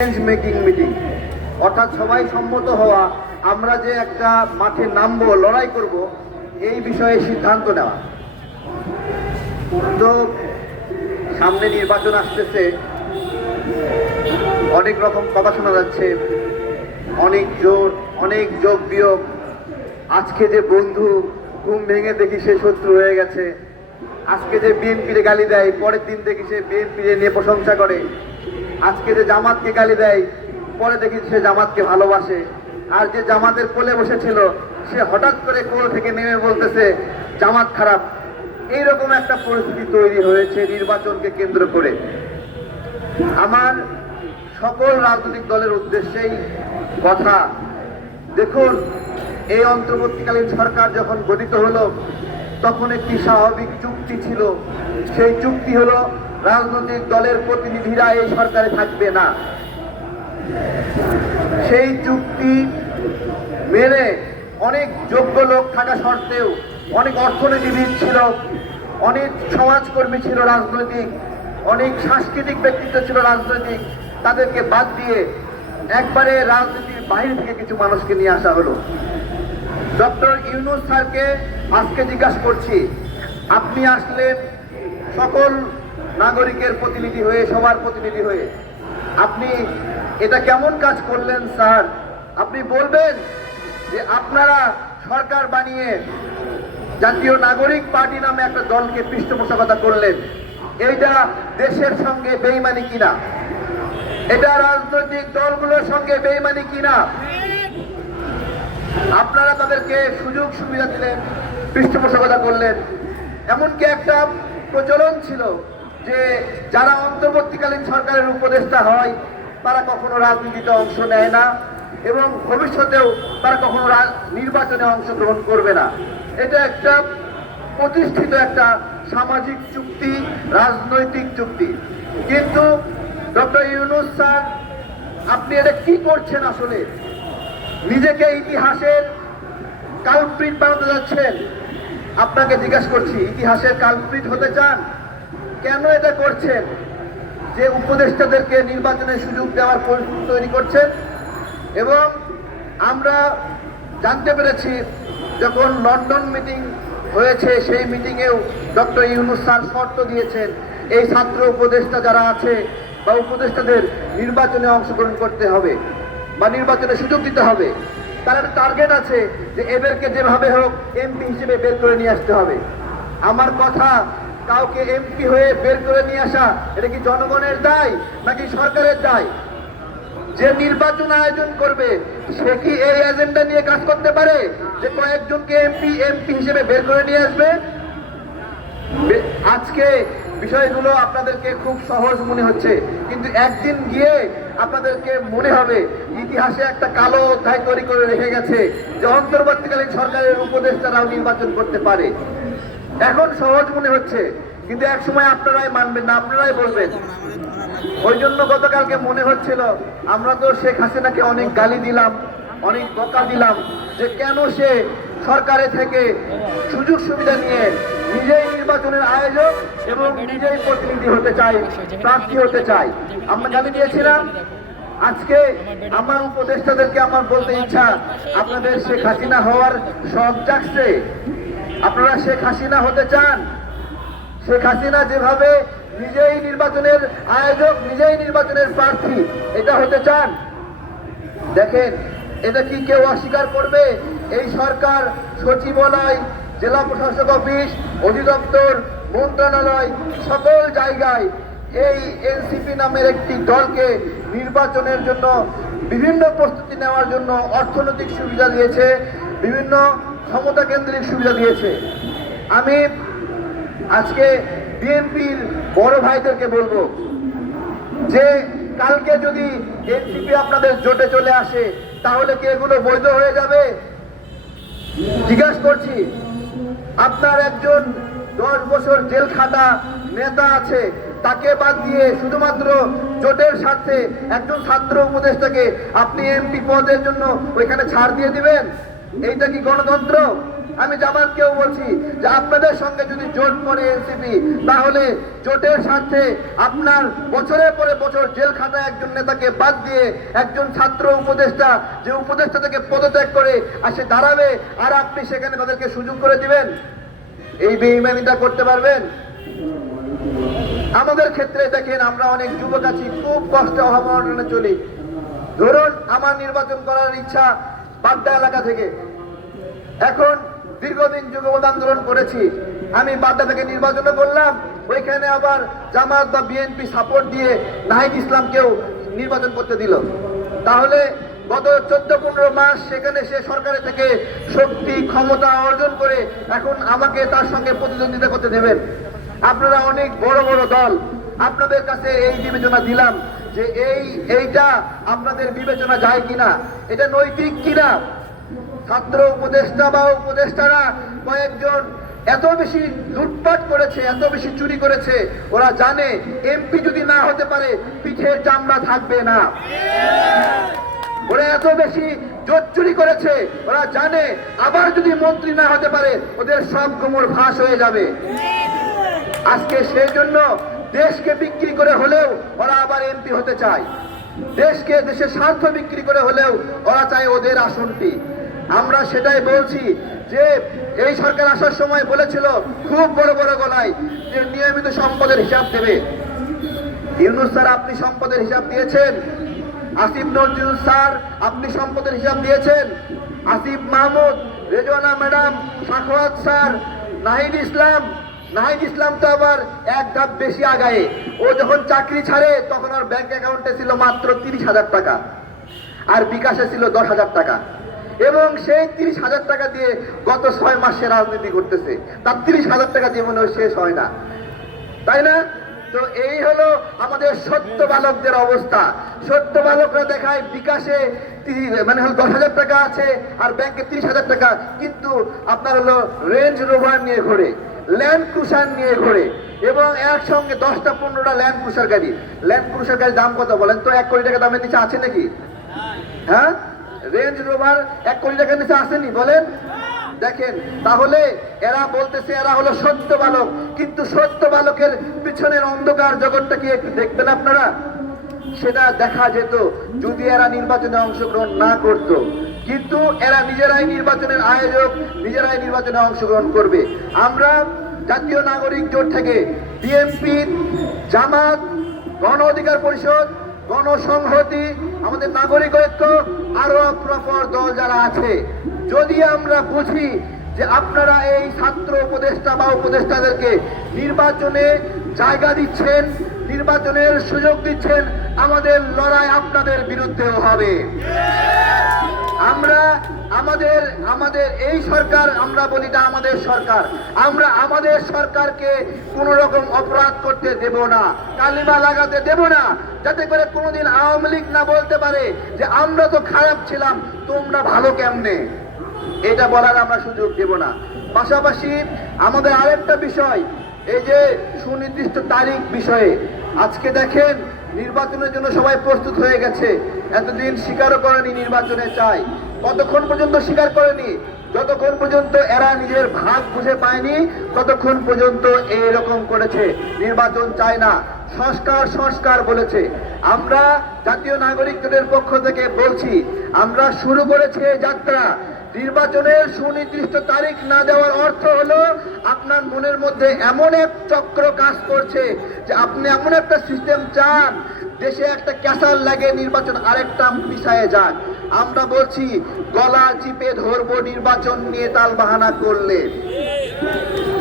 Making meeting অর্থাৎ সবাই সম্মত হওয়া, আমরা যে একটা মাঠে নামবো, লড়াই করব, এই বিষয়ে সিদ্ধান্ত নেওয়া। তো সামনে নির্বাচন আসতেছে। অনেক রকম কথা শোনা যাচ্ছে। অনেক জোর, অনেক যোগ বিয়োগ। আজকে যে বন্ধু ঘুম ভেঙে দেখি সে শত্রু হয়ে গেছে। আজকে যে বিএনপির গালি দেয়, পরের দিন দেখি সে বিএনপি নিয়ে প্রশংসা করে। আজকে যে জামাতকে গালি দেয়, পরে দেখি সে জামাতকে ভালোবাসে। আর যে জামাতের কোলে বসেছিল, সে হঠাৎ করে কোল থেকে নেমে বলতেছে, জামাত খারাপ। এইরকম একটা পরিস্থিতি তৈরি হয়েছে নির্বাচনকে কেন্দ্র করে। আমার সকল রাজনৈতিক দলের উদ্দেশ্যেই কথা। দেখুন, এই অন্তর্বর্তীকালীন সরকার যখন গঠিত হলো, তখন একটি স্বাভাবিক চুক্তি ছিল। সেই চুক্তি হলো রাজনৈতিক দলের প্রতিনিধিরা এই সরকারে থাকবে না। সেই চুক্তি মেনে অনেক যোগ্য লোক থাকা সত্ত্বেও অনেক অর্থনীতিবিদ ছিল, অনেক সমাজকর্মী ছিল রাজনৈতিক, অনেক সাংস্কৃতিক ব্যক্তিত্ব ছিল রাজনৈতিক। তাদেরকে বাদ দিয়ে একবারে রাজনীতির বাইরে থেকে কিছু মানুষকে নিয়ে আসা হলো। ডক্টর ইউনুস স্যারকে আজকে জিজ্ঞাসা করছি, আপনি আসলেন সকল নাগরিকের প্রতিনিধি হয়ে, সবার প্রতিনিধি হয়ে। আপনি এটা কেমন কাজ করলেন, স্যার? আপনি বলবেন যে আপনারা সরকার বানিয়ে জাতীয় নাগরিক পার্টি নামে একটা দলকে পৃষ্ঠপোষকতা করলেন। এইটা দেশের সঙ্গে বেইমানি কিনা? এটা রাজনৈতিক দলগুলোর সঙ্গে বেইমানি কিনা? আপনারা তাদেরকে সুযোগ সুবিধা দিলেন, পৃষ্ঠপোষকতা করলেন। এমনকি একটা প্রচলন ছিল যে যারা অন্তর্বর্তীকালীন সরকারের উপদেষ্টা হয়, তারা কখনো রাজনীতিতে অংশ নেয় না এবং ভবিষ্যতেও তারা কখনো নির্বাচনে অংশগ্রহণ করবে না। এটা একটা প্রতিষ্ঠিত একটা সামাজিক চুক্তি, রাজনৈতিক চুক্তি। কিন্তু ডক্টর ইউনুস স্যার, আপনি এটা কি করছেন আসলে? নিজেকে ইতিহাসের কালপ্রিট বানাতে যাচ্ছেন। আপনাকে জিজ্ঞাসা করছি, ইতিহাসের কালপ্রিট হতে চান? কেন এটা করছেন? যে উপদেষ্টাদেরকে নির্বাচনের সুযোগ দেওয়ার পরিস্থিতি তৈরি করছেন? এবং আমরা জানতে পেরেছি, যখন লন্ডন মিটিং হয়েছে, সেই মিটিংয়েও ডক্টর ইউনুস স্যার শর্ত দিয়েছেন, এই ছাত্র উপদেষ্টা যারা আছে বা উপদেষ্টাদের নির্বাচনে অংশগ্রহণ করতে হবে বা নির্বাচনে সুযোগ দিতে হবে, তার একটা টার্গেট আছে যে এদেরকে যেভাবে হোক এমপি হিসেবে বের করে নিয়ে আসতে হবে। আমার কথা কাউকে এমপি হয়ে বের করে নিয়ে আসা, এটা কি জনগণের দায় নাকি সরকারের দায়? যে নির্বাচন আয়োজন করবে, সে কি এই এজেন্ডা নিয়ে কাজ করতে পারে? যে কয়েকজনকে এমপি এমপি হিসেবে বের করে নিয়ে আসবে? আজকে বিষয়গুলো আপনাদেরকে খুব সহজ মনে হচ্ছে, কিন্তু একদিন গিয়ে আপনাদেরকে মনে হবে, ইতিহাসে একটা কালো অধ্যায় তৈরি করে রেখে গেছে যে অন্তর্বর্তীকালীন সরকারের উপদেষ্টারাও নির্বাচন করতে পারে। এখন সহজ মনে হচ্ছে, কিন্তু এক সময় আপনারাই মানবেন না, আপনারাই বলবেন। ওই জন্য গতকালকে মনে হচ্ছিল, আমরা তো শেখ হাসিনাকে অনেক গালি দিলাম, অনেক বকা দিলাম, যে কেন সে সরকারে থেকে সুযোগ সুবিধা নিয়ে নিজেই নির্বাচনের আয়োজক এবং নিজেই প্রতিনিধি হতে চাই প্রার্থী হতে চাই আমরা গালি দিয়েছিলাম। আজকে আমার উপদেষ্টাদেরকে আমার বলতে ইচ্ছা, আপনাদের শেখ হাসিনা হওয়ার শখ জাগছে। আপনারা শেখ হাসিনা হতে চান। শেখ হাসিনা যেভাবে নিজেই নির্বাচনের আয়োজক, নিজেই নির্বাচনের প্রার্থী, এটা হতে চান? দেখেন, এটা কি কেউ অস্বীকার করবে? এই সরকার সচিবালয়, জেলা প্রশাসক অফিস, অধিদপ্তর, মন্ত্রণালয়, সকল জায়গায় এই এনসিপি নামের একটি দলকে নির্বাচনের জন্য বিভিন্ন প্রস্তুতি নেওয়ার জন্য অর্থনৈতিক সুবিধা দিয়েছে। বিভিন্ন ক্ষমতা কেন্দ্রিক সুবিধা দিয়েছে। আমি আজকে বিএনপির বড় ভাইদেরকে বলব যে, কালকে যদি এনসিপি আপনাদের জোটে চলে আসে, তাহলে কি এগুলো বৈধ হয়ে যাবে? জিজ্ঞাসা করছি, আপনার একজন দশ বছর জেল খাটা নেতা আছে, তাকে বাদ দিয়ে শুধুমাত্র জোটের স্বার্থে একজন ছাত্র উপদেষ্টাকে আপনি এমপি পদের জন্য ওইখানে ছাড় দিয়ে দিবেন? এইটা কি গণতন্ত্র? আমি জামাতকেও বলছি যে আপনাদের সঙ্গে যদি জোট করে এনসিপি, তাহলে জোটের স্বার্থে আপনার বছরের পরে বছর জেল খাটা একজন নেতাকে বাদ দিয়ে একজন ছাত্র উপদেষ্টা যে উপদেষ্টা থেকে পদত্যাগ করে আসে দাঁড়াবে, আর আপনি সেখানে তাদেরকে সুযোগ করে দিবেন? এই বেইমানিটা করতে পারবেন? আমাদের ক্ষেত্রে দেখেন, আমরা অনেক যুবক আছি, খুব কষ্টে অভাবনে চলি। ধরুন, আমার নির্বাচন করার ইচ্ছা বাড্ডা এলাকা থেকে। এখন দীর্ঘদিন যুগপথ আন্দোলন করেছি। আমি বাড্ডা থেকে নির্বাচনও করলাম, ওইখানে আবার জামাত বা বিএনপি সাপোর্ট দিয়ে নাহিদ ইসলামকেও নির্বাচন করতে দিল। তাহলে গত চোদ্দ পনেরো মাস সেখানে সে সরকারের থেকে শক্তি, ক্ষমতা অর্জন করে এখন আমাকে তার সঙ্গে প্রতিদ্বন্দ্বিতা করতে দেবেন। আপনারা অনেক বড় বড় দল, আপনাদের কাছে এই বিবেচনা দিলাম যে এই, এইটা আপনাদের বিবেচনা যায় কিনা, এটা নৈতিক কিনা ছাত্র উপদেষ্টা বা উপদেষ্টারা কয়েকজন এত বেশি লুটপাট করেছে, এত বেশি চুরি করেছে, ওরা জানে এমপি যদি না হতে পারে, পিঠের চামড়া থাকবে না। ওরা এত বেশি জোট চুরি করেছে, ওরা জানে আবার যদি মন্ত্রী না হতে পারে, ওদের সব কোমর ফাঁস হয়ে যাবে। আজকে সেই জন্য দেশকে বিক্রি করে হলেও ওরা আবার এমপি হতে চায়। দেশকে দেশের স্বার্থ বিক্রি করে হলেও ওরা চায় ওদের আসনটি। আমরা সেটাই বলছি যে এই সরকার আসার সময় বলেছিল খুব বড় বড় গলায় যে নিয়মিত সম্পদের হিসাব দেবে। ইউনুস স্যার, আপনি সম্পদের হিসাব দিয়েছেন। আসিফ নজরুল স্যার, আপনি সম্পদের হিসাব দিয়েছেন। Asif Mahmud, Rezwana madam Sakhawat sir, Nahid Islam. Nahid Islam তো আবার এক ধাপ বেশি আগায়ে। ও যখন চাকরি ছাড়ে, তখন ওর ব্যাংক অ্যাকাউন্টে ছিল মাত্র তিরিশ হাজার টাকা। আর বিকাশে ছিল দশ হাজার টাকা। এবং সেই তিরিশ হাজার টাকা দিয়ে গত ছয় মাসে রাজনীতি করতেছে। তার তিরিশ হাজার টাকা দিয়ে মনে হয় শেষ হয় না। তাই না? তো এই হলো আমাদের সত্য বালকদের অবস্থা। সত্য বালকরা দেখায় বিকাশে মানে হলো দশ হাজার টাকা আছে আর ব্যাংকে তিরিশ হাজার টাকা, কিন্তু আপনার হলো রেঞ্জ রোভার নিয়ে ঘোরে ল্যান্ড ক্রুসার নিয়ে ঘোরে এবং একসঙ্গে দশটা পনেরোটা ল্যান্ড ক্রুসার গাড়ি। ল্যান্ড ক্রুসার গাড়ির দাম কত বলেন তো? এক কোটি টাকা দামের নিচে আছে নাকি? হ্যাঁ? রেঞ্জ রোভার এক কোটি টাকার নিচে আসেনি, বলেন। দেখেন, তাহলে এরা বলতেছে এরা হলো সত্য বালক, কিন্তু সত্য বালকের পিছনের অন্ধকার জগৎটা কি একটু দেখবেন আপনারা? সেটা দেখা যেত যদি এরা নির্বাচনে অংশগ্রহণ না করত। কিন্তু এরা নিজেরাই নির্বাচনের আয়োজক, নিজেরাই নির্বাচনে অংশগ্রহণ করবে। আমরা জাতীয় নাগরিক জোট থেকে বিএনপি, জামাত, গণ অধিকার পরিষদ, গণসংহতি আমাদের নাগরিক ঐক্য আরও অপ্রপর দল যারা আছে, যদি আমরা বুঝি যে আপনারা এই ছাত্র উপদেষ্টা বা উপদেষ্টাদেরকে নির্বাচনে জায়গা দিচ্ছেন, নির্বাচনের সুযোগ দিচ্ছেন, আমাদের লড়াই আপনাদের বিরুদ্ধেও হবে। আমরা আমাদের আমাদের এই সরকার, আমরা বলি এটা আমাদের সরকার। আমরা আমাদের সরকারকে কোন রকম অপরাধ করতে দেব না, কালিমা লাগাতে দেব না, যাতে করে কোনোদিন আওয়ামী লীগ না বলতে পারে যে আমরা তো খারাপ ছিলাম, তোমরা ভালো কেমনে? এটা বলার আমরা সুযোগ দেব না। পাশাপাশি আমাদের আরেকটা বিষয়, এই যে সুনির্দিষ্ট তারিখ বিষয়ে, আজকে দেখেন নির্বাচনের জন্য সবাই প্রস্তুত হয়ে গেছে। এতদিন স্বীকারও করেনি নির্বাচনে চাই। কতক্ষণ পর্যন্ত স্বীকার করেনি? যতক্ষণ পর্যন্ত এরা নিজের ভাগ বুঝে পায়নি, ততক্ষণ পর্যন্ত এইরকম করেছে। নির্বাচন চায় না, সংস্কার সংস্কার বলেছে। আমরা জাতীয় নাগরিক জোটের পক্ষ থেকে বলছি, আমরা শুরু করেছি যাত্রা। নির্বাচনের সুনির্দিষ্ট তারিখ না দেওয়ার অর্থ হলো মনের মধ্যে এমন এক চক্র কাজ করছে যে আপনি এমন একটা সিস্টেম চান, দেশে একটা ক্যাসাল লাগে নির্বাচন আরেকটা পিছায় যাক আমরা বলছি, গলা চিপে ধরবো নির্বাচন নিয়ে তাল বাহানা করলে।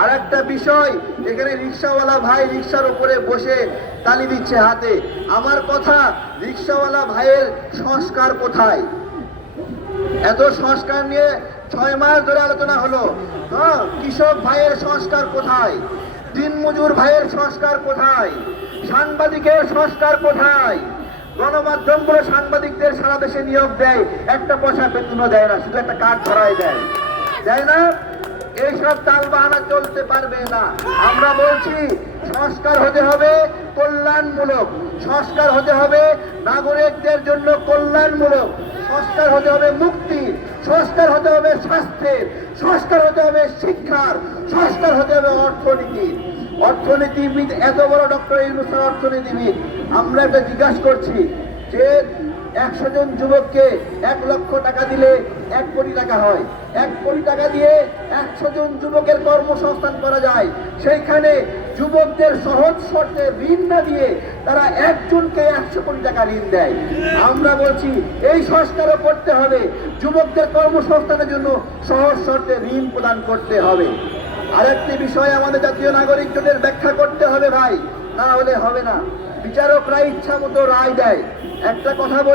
আর একটা বিষয়, এখানে রিক্সাওয়ালা ভাই রিক্সার উপরে বসে তালি দিচ্ছে হাতে। আমার কথা, রিক্সাওয়ালা ভাইয়ের সংস্কার কোথায়? এত সংস্কার নিয়ে ছয় মাস ধরে আলোচনা হলো। হ্যাঁ কৃষক ভাইয়ের সংস্কার কোথায়? দিনমজুর ভাইয়ের সংস্কার কোথায়? সাংবাদিকের সংস্কার কোথায়? গণমাধ্যমগুলো সাংবাদিকদের সারা দেশে নিয়োগ দেয়, একটা পয়সা বেতনও দেয় না, শুধু একটা কার্ড ধরাই দেয়। দেয় না? এইসব তাল বাহানা চলতে পারবে না। আমরা বলছি, সংস্কার হতে হবে কল্যাণমূলক। সংস্কার হতে হবে নাগরিকদের জন্য কল্যাণমূলক। সংস্কার হতে হবে মুক্তি, সংস্কার হতে হবে স্বাস্থ্যের সংস্কার হতে হবে শিক্ষার, সংস্কার হতে হবে অর্থনীতির অর্থনীতিবিদ এত বড় ডক্টর ইউনুস অর্থনীতিবিদ, আমরা একটা জিজ্ঞাসা করছি যে একশো জন যুবককে এক লক্ষ টাকা দিলে এক কোটি টাকা হয়। এক কোটি টাকা দিয়ে একশো জন যুবকের কর্মসংস্থান করা যায়। সেইখানে যুবকদের সহজ শর্তে ঋণ না দিয়ে তারা একজনকে একশো কোটি টাকা ঋণ দেয়। আমরা বলছি, এই সংস্কারও করতে হবে। যুবকদের কর্মসংস্থানের জন্য সহজ শর্তে ঋণ প্রদান করতে হবে। আরেকটি বিষয় আমাদের জাতীয় নাগরিক জোটের ব্যাখ্যা করতে হবে ভাই। না হলে হবে না। বিচারকরা ইচ্ছা মতো রায় দেয়। একটা কথা